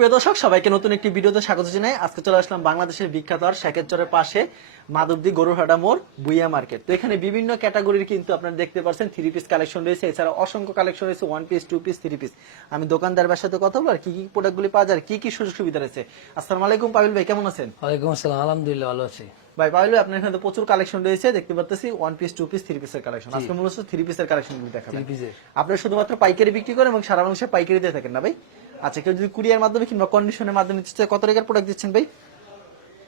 সুপ্রিয় দর্শক সবাইকে নতুন একটি ভিডিওতে স্বাগত জানাই। আজকে চলে আসলাম বাংলাদেশের বিখ্যাত আর শেখেরচরের পাশে মাধবদী গরুরহাটা মোড় বুইয়া মার্কেট। তো এখানে বিভিন্ন ক্যাটাগরির কিন্তু আপনারা দেখতে পাচ্ছেন থ্রি পিস কালেকশন রয়েছে, এছাড়া অসংখ্য কালেকশন রয়েছে one piece, two piece, three piece. আমি দোকানদারের সাথে কথা বলবো আর কি কি প্রোডাক্টগুলি পাওয়া যায়, কি কি সুযোগ সুবিধা রয়েছে। আসসালামু আলাইকুম পাবিল ভাই, কেমন আছেন? ওয়ালাইকুম আসসালাম, আলহামদুলিল্লাহ ভালো আছি ভাই। পাবিল ভাই, আপনার এখানে তো প্রচুর কালেকশন রয়েছে, দেখতে পাচ্ছি one piece, two piece, three পিসের কালেকশন। আজকে মূলত থ্রি পিসের কালেকশনগুলি দেখাবেন। আপনারা শুধুমাত্র পাইকারি বিক্রি করেন এবং সারা বাংলাদেশে পাইকারি দিয়ে থাকেন না ভাই? আচ্ছা, কেউ যদি কুরিয়ার মাধ্যমে কিংবা কন্ডিশনের মাধ্যমে নিতে চায় কত টাকার প্রোডাক্ট দিচ্ছেন ভাই?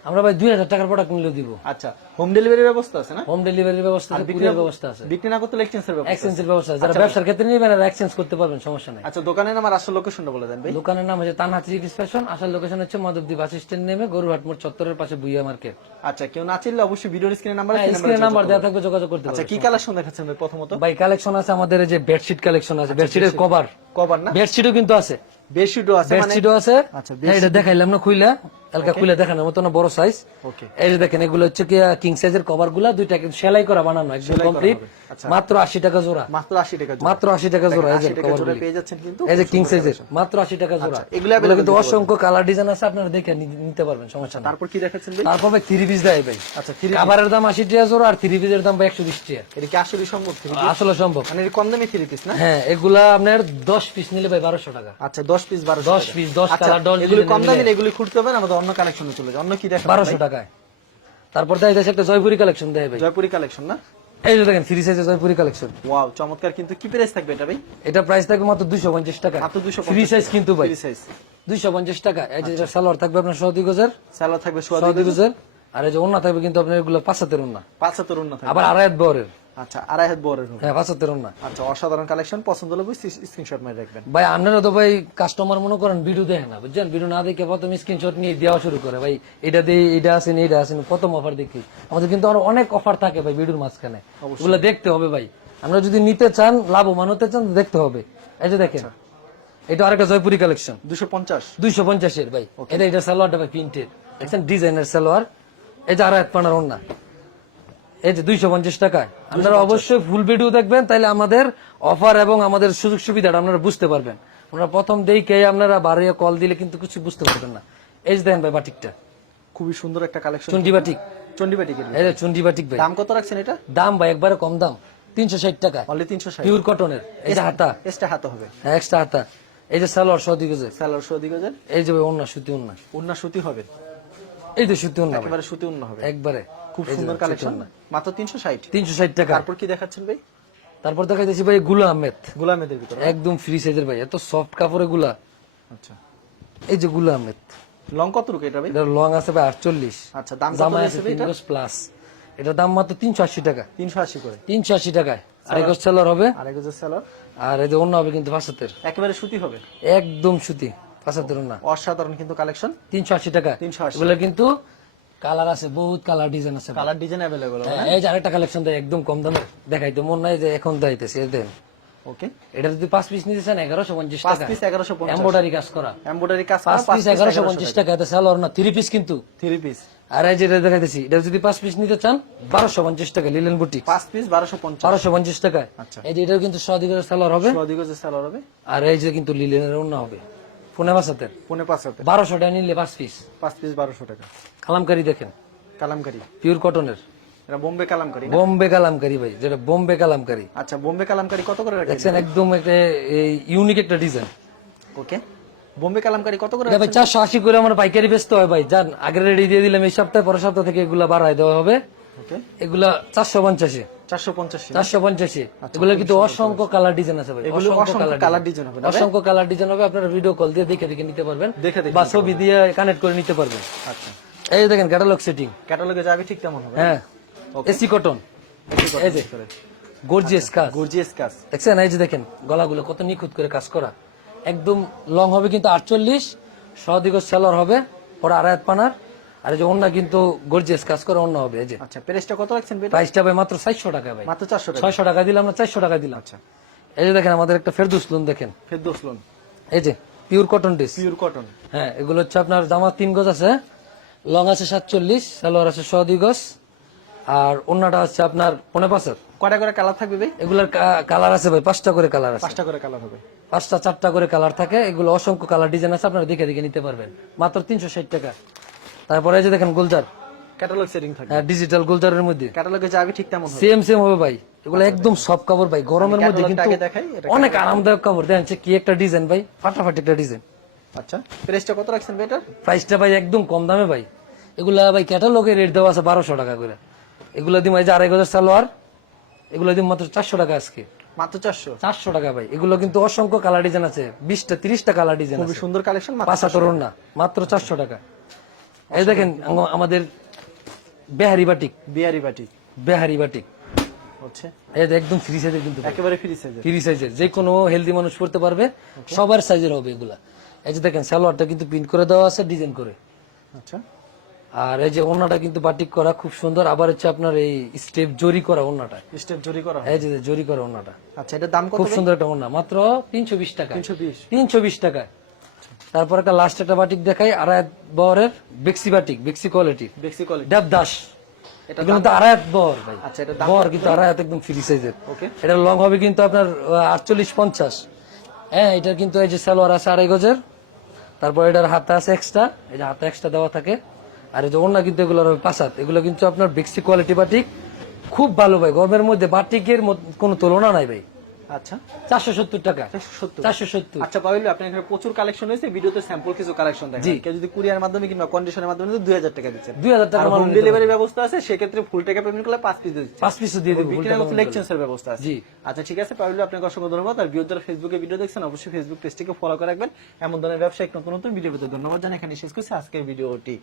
আমরা ভাই 2000 টাকার প্রোডাক্ট নিলে দিব। আচ্ছা, হোম ডেলিভারির ব্যবস্থা আছে না? হোম ডেলিভারির ব্যবস্থা আছে, কুরিয়ার ব্যবস্থা আছে। বিক্রি না করতে এক্সচেঞ্জের ব্যবস্থা আছে। এক্সচেঞ্জের ব্যবস্থা আছে, যারা ব্যবসার ক্ষেত্রে নেবেন আর এক্সচেঞ্জ করতে পারবেন, সমস্যা নাই। আচ্ছা, দোকানের নাম আর আসল লোকেশনটা বলে দেন ভাই। দোকানের নাম হচ্ছে তানহা থ্রি পিস ফ্যাশন, আসল লোকেশন হচ্ছে মাধবদী বাস স্ট্যান্ড নেমে গরুহাট মোড় চত্বরের পাশে বুইয়া মার্কেট। আচ্ছা, কেউ না চিনলে অবশ্যই ভিডিওর স্ক্রিনে নাম্বার আছে, স্ক্রিনে নাম্বার দেওয়া থাকবে, যোগাযোগ করতে আচ্ছা, পারবেন। কি কালেকশন দেখাচ্ছেন ভাই? প্রথমত ভাই কালেকশন আছে আমাদের, এই যে বেডশিট কালেকশন আছে, বেডশিটের কভার কভার না, বেডশিটও কিন্তু আছে, বেডশিটও আছে, মানে বেডশিটও আছে। আচ্ছা, হ্যাঁ, এটা দেখাইলাম না খুইলা, হালকা খুলে দেখানোর মতো না, বড় সাইজ। ওকে, এই যে দেখেন, এগুলো হচ্ছে কি কিং সাইজের কভার গুলা, দুইটা কিন্তু সেলাই করা বানানো, একদম কমপ্লিট। মাত্র 80 টাকা জোড়া, মাত্র 80 টাকা জোড়া, মাত্র 80 টাকা জোড়া। এই যে 80 টাকা জোড়া পেয়ে যাচ্ছেন কিন্তু, এই যে কিং সাইজের মাত্র 80 টাকা জোড়া। এগুলো কিন্তু অসংখ্য কালার ডিজাইন আছে, আপনারা দেখে নিতে পারবেন, সমস্যা নেই। তারপর কি দেখাচ্ছেন ভাই? তারপর ভাই থ্রি পিস দেয় ভাই। আচ্ছা, কাভারের দাম 80 টাকা জোড়া আর থ্রি পিসের দাম ভাই 120 টাকা। এটা কি আসলে সম্ভব? আসলে সম্ভব, মানে কম দামি থ্রি পিস না? হ্যাঁ, এগুলা আপনার 10 পিস নিলে ভাই 1200 টাকা। আচ্ছা, 10 পিস 1200, 10 পিস 10 কালার ডল, এগুলো কম দামি, এগুলো খুঁজতে হবে না, আমাদের অন্য কালেকশনে চলে যায়। অন্য কি দেখেন? 1200 টাকায়। তারপর দেয় একটা জয়পুরি কালেকশন দেয় ভাই, জয়পুরি কালেকশন না? এই যে দেখেন থ্রি সাইজের জয়পুরি কালেকশন। ওয়াও, চমৎকার। কিন্তু কি প্রাইস থাকবে এটা ভাই? এটা প্রাইস থাকবে মাত্র 250 টাকা, মাত্র 250। ফ্রি সাইজ কিন্তু ভাই, ফ্রি সাইজ 250 টাকা। এই যে সালোয়ার থাকবে আপনার 100 গজের, সালোয়ার থাকবে 100 গজের। আর এই যে ওন্না থাকবে কিন্তু আপনার এগুলো 75 ওন্না, 75 ওন্না থাকবে, আবার আড়াই হাত বহরের। আচ্ছা, আড়াই হাত বড়ের হবে। হ্যাঁ, 75 ওন্না। আচ্ছা, অসাধারণ কালেকশন। পছন্দ হলে স্ক্রিনশট মেরে রাখবেন ভাই। আপনারা তো ভাই কাস্টমার মনে করেন ভিডিও দেখে না, বুঝছেন? ভিডিও না দেখে প্রথমে স্ক্রিনশট নিয়ে দেওয়া শুরু করে, ভাই এটা দিয়ে এটা আসেন, এটা আসেন, প্রথম অফার দেখি। আমাদের কিন্তু আরো অনেক অফার থাকে ভাই ভিডিওর মাঝখানে, ওগুলো দেখতে হবে ভাই। আমরা যদি নিতে চান, লাভবান হতে চান, দেখতে হবে। এই যে দেখেন, এটা আরেকটা জয়পুরি কালেকশন, 250 এর ভাই। এটা সালোয়ারটা ভাই প্রিন্টেড, দেখছেন ডিজাইনের সালোয়ার। এই যে আড়াই হাত পানার ওন্না, এই যে 250 টাকায়। আপনারা অবশ্যই ফুল ভিডিও দেখবেন, তাইলে আমাদের অফার এবং আমাদের সুযোগ সুবিধাটা আপনারা বুঝতে পারবেন। আপনারা প্রথম দেখে আপনারা বাড়িয়ে কল দিলে কিন্তু কিছু বুঝতে পারবেন না। এই যে দেখেন ভাই বাটিকটা, খুবই সুন্দর একটা কালেকশন। চুন্ডি বাটিক, চন্ডি বাটিকের। এই যে চুন্ডি বাটিক ভাই। দাম কত রাখছেন এটা? দাম ভাই একবারে কম দাম, 360 টাকা, অনলি 360, পিওর কটনের। এই যে হাতা, এক্সট্রা হাতা হবে, হ্যাঁ এক্সট্রা হাতা। এই যে সালোয়ার 100 গজের, সালোয়ার 100 গজের। এই যে ভাই ওন্না সুতি ওন্না, ওন্না সুতি হবে, এই যে সুতি ওন্না, একেবারে সুতি ওন্না হবে, একবারে খুব সুন্দর কালেকশন। মাত্র 360 টাকা। তারপর কি দেখাচ্ছেন ভাই? তারপর দেখাইতেছি ভাই গুলা আহমেদ, গোলামেদের ভিতরে একদম ফ্রি সাইজের ভাই, এত সফট কাপড়ে গুলা। আচ্ছা, এই যে গুলা আহমেদ, লং কত রুকে এটা ভাই? এটা লং আছে ভাই 48। আচ্ছা, দাম কত জামাই আছে আছে ভাই এটা? 3 গজ প্লাস। এটার দাম মাত্র 380 টাকা, 380 করে, 380 টাকায়। আড়াই গজ সেলার হবে, আড়াই গজের সালোয়ার। আর এই যে অন্য হবে কিন্তু 75, একেবারে সুতি হবে, একদম সুতি, 75 না। অসাধারণ কিন্তু কালেকশন। 380 টাকা। 380। এগুলো কিন্তু কালার আছে, বহুত কালার ডিজাইন আছে। কালার ডিজাইন अवेलेबल হবে। এই যে আরেকটা কালেকশন দেয় একদম কম দামে, দেখাইতে মন নাই যে এখন দেখাইতেছি, এই দেন। ওকে, এটা যদি 5 পিস নিতে চান 1150 5 টাকা, পিস 1150, এমব্রয়ডারি কাজ করা, এমব্রয়ডারি কাজ 5 পিস 1150 টাকা। এটা সালোয়ার না, 3 পিস কিন্তু, 3 পিস। আর এই যে এটা দেখাইতেছি, এটা যদি 5 পিস নিতে চান 1250 টাকা, লিলেন বুটিক 5 পিস 1250, 1250 টাকা। আচ্ছা, এই যে এটাও কিন্তু 100 গজের সালোয়ার হবে, 100 গজের সালোয়ার হবে। আর এই যে কিন্তু লিলেনের ওন্না হবে, পুনে বাসাতে পনে 5 হাতে, 1200 টাকা নিলে 5 পিস। 5 পিস 1200 টাকা। কালামকারী দেখেন, কালামকারী, পিওর কটনের, এটা বোম্বে কালামকারী না? বোম্বে কালামকারী ভাই, যেটা বোম্বে কালামকারী। আচ্ছা, বোম্বে কালামকারী কত করে রাখেন? দেখছেন একদম একটা ইউনিক একটা ডিজাইন। ওকে, বোম্বে কালামকারী কত করে? এটা ভাই 480 করে আমার পাইকারি বেচতে হয় ভাই, জান আগে রেডি দিয়ে দিলাম, এই সপ্তাহে পরের সপ্তাহ থেকে এগুলা বাড়ায় দেওয়া হবে। ওকে, এগুলা 450, 450। এগুলো কিন্তু অসংখ্য কালার ডিজাইন আছে ভাই, এগুলো অসংখ্য অসংখ্য কালার ডিজাইন হবে না? অসংখ্য কালার ডিজাইন হবে। আপনারা ভিডিও কল দিয়ে দেখে দেখে নিতে পারবেন, দেখে বা ছবি দিয়ে কানেক্ট করে নিতে পারবেন। আচ্ছা, এই দেখেন ক্যাটালগ সেটিং, ক্যাটালগে যাবে ঠিক তেমন হবে। হ্যাঁ, এসি কটন, এই যে গর্জিয়াস কাজ, গর্জিয়াস কাজ। দেখছেন? এই যে দেখেন গলাগুলো কত নিখুঁত করে কাজ করা, একদম লং হবে কিন্তু 48, 100 গজ সালোয়ার হবে, পরে আড়াই হাত পানার। আর এই যে ওন্না কিন্তু গর্জিয়াস কাজ করে ওন্না হবে। এই যে আচ্ছা, প্রাইসটা কত রাখছেন ভাই? প্রাইসটা ভাই মাত্র 400 টাকা ভাই, মাত্র 400 টাকা। 600 টাকা দিলাম না, 400 টাকা দিলাম। আচ্ছা, এই যে দেখেন আমাদের একটা ফেরদৌস লোন দেখেন, ফেরদৌস লোন, এই যে pure cotton dress, pure cotton. হ্যাঁ, এগুলো হচ্ছে আপনার জামা 3 গজ আছে, লং আছে 47, সালোয়ার আছে 100 গজ, আর ওন্নাটা হচ্ছে আপনার 5.5। কয়টা করে কালার থাকবে ভাই? এগুলার কালার আছে ভাই 5টা করে কালার আছে, 5টা করে কালার হবে। 5টা 4টা করে কালার থাকে, এগুলো অসংখ্য কালার ডিজাইন আছে, আপনারা দেখে দেখে নিতে পারবেন মাত্র 360 টাকা। তারপরে এই যে দেখেন গুলজার, ক্যাটালগ সেটিং থাকে, হ্যাঁ ডিজিটাল গুলজারের মধ্যে ক্যাটালগে যাবে ঠিক তেমন হবে। সেম হবে ভাই, এগুলো একদম সফট কাপড় ভাই, গরমের মধ্যে কিন্তু ক্যাটালগটা আগে দেখাই, এটা অনেক আরামদায়ক কাপড়। দেখেন কি একটা ডিজাইন ভাই, ফাটাফাটি একটা ডিজাইন। আচ্ছা, প্রাইসটা কত রাখছেন ভাই এটার? প্রাইসটা ভাই একদম কম দামে ভাই, এগুলা ভাই ক্যাটালগে রেট দেওয়া আছে 1200 টাকা করে, এগুলা দিম এই যে 2500 সালোয়ার, এগুলো দিম মাত্র 400 টাকা আজকে, মাত্র 400 টাকা ভাই। এগুলো কিন্তু অসংখ্য কালার ডিজাইন আছে, 20টা 30টা কালার ডিজাইন খুবই আছে, সুন্দর কালেকশন, মাত্র 75 না, মাত্র 400 টাকা। এই দেখেন আমাদের বেহারি বাটিক, বিহারি বাটি বেহারি বাটিক হচ্ছে এই যে একদম ফ্রি সাইজের, কিন্তু একেবারে ফ্রি সাইজের। ফ্রি সাইজের, যে কোনো হেলদি মানুষ পড়তে পারবে, সবার সাইজের হবে এগুলা। এই যে দেখেন সালোয়ারটা কিন্তু প্রিন্ট করে দেওয়া আছে ডিজাইন করে, আচ্ছা, আর এই যে ওন্নাটা কিন্তু বাটিক করা খুব সুন্দর, আবার হচ্ছে আপনার এই স্টেপ জরি করা ওন্নাটা, স্টেপ জরি করা হয়। এই যে জরি করা ওন্নাটা, আচ্ছা, এটার দাম কত খুব ভাই? সুন্দর একটা ওন্না, মাত্র 320 টাকা, 320 320 টাকা। তারপর একটা লাস্ট একটা বাটিক দেখাই, আড়াই বহরের বেক্সি বাটিক, বেক্সি কোয়ালিটি, বেক্সি কোয়ালিটি। দেবদাস, এটা এটা কিন্তু আড়াই বহর ভাই, আচ্ছা, এটা দাম বহর কিন্তু আড়াই একদম ফ্রি সাইজের। ওকে, এটা লং হবে কিন্তু আপনার 48-50। হ্যাঁ, এটা কিন্তু এই যে সালোয়ার আছে 2.5 গজের, তারপর এটার হাতে আছে এক্সট্রা, এই যে হাতে এক্সট্রা দেওয়া থাকে, আর এই যে ওন্না কিন্তু এগুলো হবে 5 হাত, এগুলো কিন্তু আপনার বেক্সি কোয়ালিটি বাটিক, খুব ভালো ভাই, গরমের মধ্যে বাটিকের কোনো তুলনা নাই ভাই। আচ্ছা, 470 টাকা, 470। 470। আচ্ছা পাবিল, আপনার এখানে প্রচুর কালেকশন হয়েছে, ভিডিওতে স্যাম্পল কিছু কালেকশন দেখেন। কেউ যদি কুরিয়ার মাধ্যমে কিংবা কন্ডিশনের মাধ্যমে 2000 টাকা দিচ্ছেন, 2000 টাকা আর মাল হোম নিতে ডেলিভারি ব্যবস্থা আছে, সেক্ষেত্রে ফুল টাকা পেমেন্ট করলে 5 পিস দিচ্ছে, 5 পিস দিয়ে দিব, ফুল এক্সচেঞ্জের ব্যবস্থা আছে। জি। আচ্ছা ঠিক আছে পাবিল, আপনাকে অসংখ্য ধন্যবাদ। আর ভিউ যারা ফেসবুকে ভিডিও দেখছেন, অবশ্যই ফেসবুক পেজটিকে ফলো করে রাখবেন। এমন ধরনের ব্যবসায়িক নতুন নতুন ভিডিও পেতে ধন্যবাদ জানাই এখানে শেষ করছি আজকের ভিডিওটি।